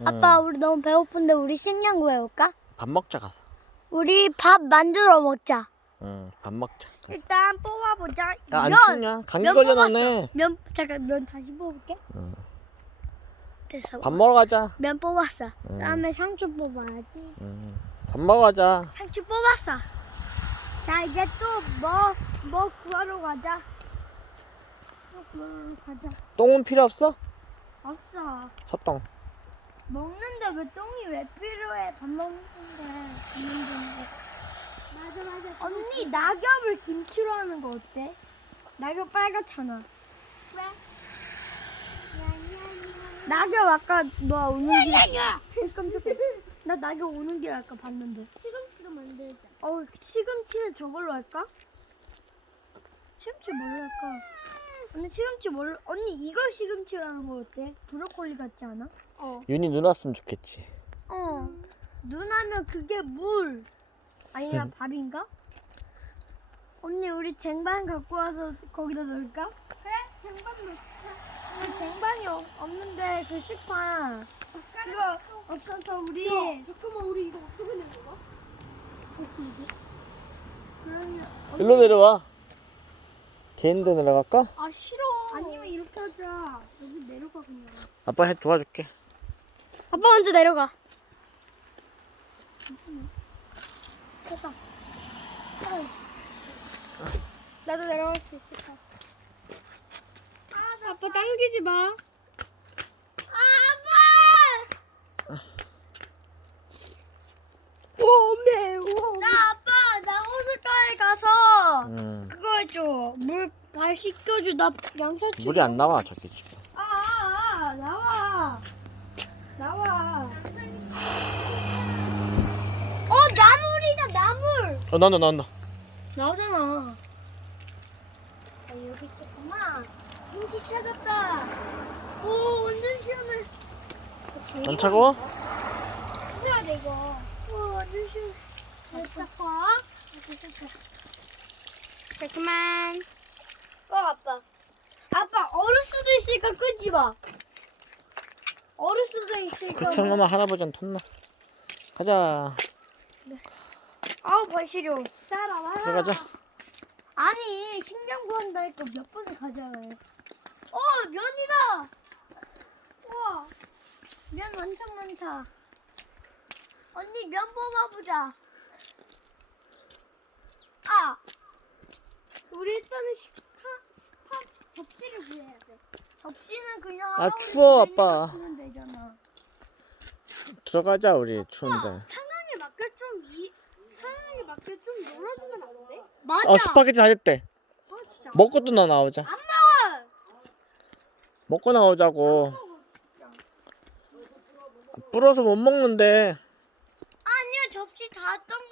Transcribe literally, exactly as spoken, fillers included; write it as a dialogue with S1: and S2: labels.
S1: 아빠, 우리 너무 배고픈데 우리 식량 구해올까?
S2: 밥 먹자 가서.
S1: 우리 밥 만들어 먹자.
S2: 응, 밥 먹자. 가서.
S1: 일단 뽑아보자.
S2: 야, 안
S1: 면!
S2: 춥냐? 감기
S1: 면
S2: 걸려놨네.
S1: 면, 잠깐 면 다시 뽑을게.
S2: 응.
S1: 됐어.
S2: 밥 먹으러 가자.
S1: 면 뽑았어.
S2: 응.
S1: 다음에 상추 뽑아야지.
S2: 응. 밥 먹으러 가자.
S1: 상추 뽑았어. 자, 이제 또 뭐, 뭐 구하러 가자. 뭐 구하러 가자.
S2: 똥은 필요 없어?
S1: 없어.
S2: 섭똥.
S1: 먹는데 왜 똥이 왜 필요해? 밥 먹는데. 밥 먹는데. 맞아, 맞아. 언니, 낙엽을 김치로 하는 거 어때? 낙엽 빨갛잖아. 왜? 낙엽 아까 너 오는 길. 깜짝이야. 나 낙엽 오는 길 아까 봤는데. 시금치도 만들자. 어, 시금치는 저걸로 할까? 시금치 뭘로 할까? 언니 시금치 뭘로? 언니 이거 시금치로 하는 거 어때? 브로콜리 같지 않아? 어.
S2: 윤이 눈 왔으면 좋겠지.
S1: 어. 눈하면 그게 물. 아니야 밥인가? 언니 우리 쟁반 갖고 와서 거기다 넣을까? 그래 쟁반 넣자. 근데 쟁반이 없, 없는데 그 식판 그거 없어서 우리
S3: 야, 잠깐만 우리 이거 어떻게 내는 거야?
S1: 그러면
S2: 일로 내려와. 개인데 내려갈까?
S3: 아 싫어.
S1: 아니면 이렇게 하자. 여기 내려가 그냥.
S2: 아빠 해 도와줄게.
S1: 아빠 먼저 내려가. 됐다. 어. 나도 내려갈 수 있을까? 아,
S3: 아빠 당기지 마.
S1: 아빠! 오, 매워. 나 아빠, 나 호숫가에 가서
S2: 응.
S1: 그거 해줘. 물 발 씻겨줘. 나 양세추.
S2: 물이 안 나와 저기 지금.
S1: 아, 아, 아, 나와. 나와. 어, 나물이다, 나물.
S2: 어 나온다 나온다.
S1: 나오잖아. 아, 여기 있었구나. 김치 찾았다. 오, 완전 시원해.
S2: 안 차가워?
S1: 해야 돼, 이거. 오, 완전 시원해. 됐어. 자, 그만. 꺼, 아빠. 아빠, 얼을 수도 있으니까 끄지 마. 얼을 수도 있으니까.
S2: 그쵸 엄마 할아버지한테 혼나. 가자.
S1: 아우, 발 시려. 따라와.
S2: 들어가자.
S1: 아니, 식량 구한다니까 몇 번을 가져와요. 어, 면이다! 우와, 면 엄청 많다. 언니, 면 뽑아보자. 아! 우리 일단은 식파, 파, 접시를 구해야 돼. 접시는 그냥.
S2: 아,
S1: 할아버지
S2: 추워,
S1: 맨날
S2: 아빠.
S1: 쓰면 되잖아.
S2: 들어가자 우리 추운데.
S3: 상황에 맞게 좀 이, 상황에 맞게 좀 놀아주면 안 돼?
S1: 맞아!
S2: 아 스파게티 다 됐대.
S3: 아 진짜.
S2: 먹고 또 나 나오자.
S1: 안 먹어!
S2: 먹고 나오자고. 불어서 못 먹는데.
S1: 아니요, 접시 다 떴.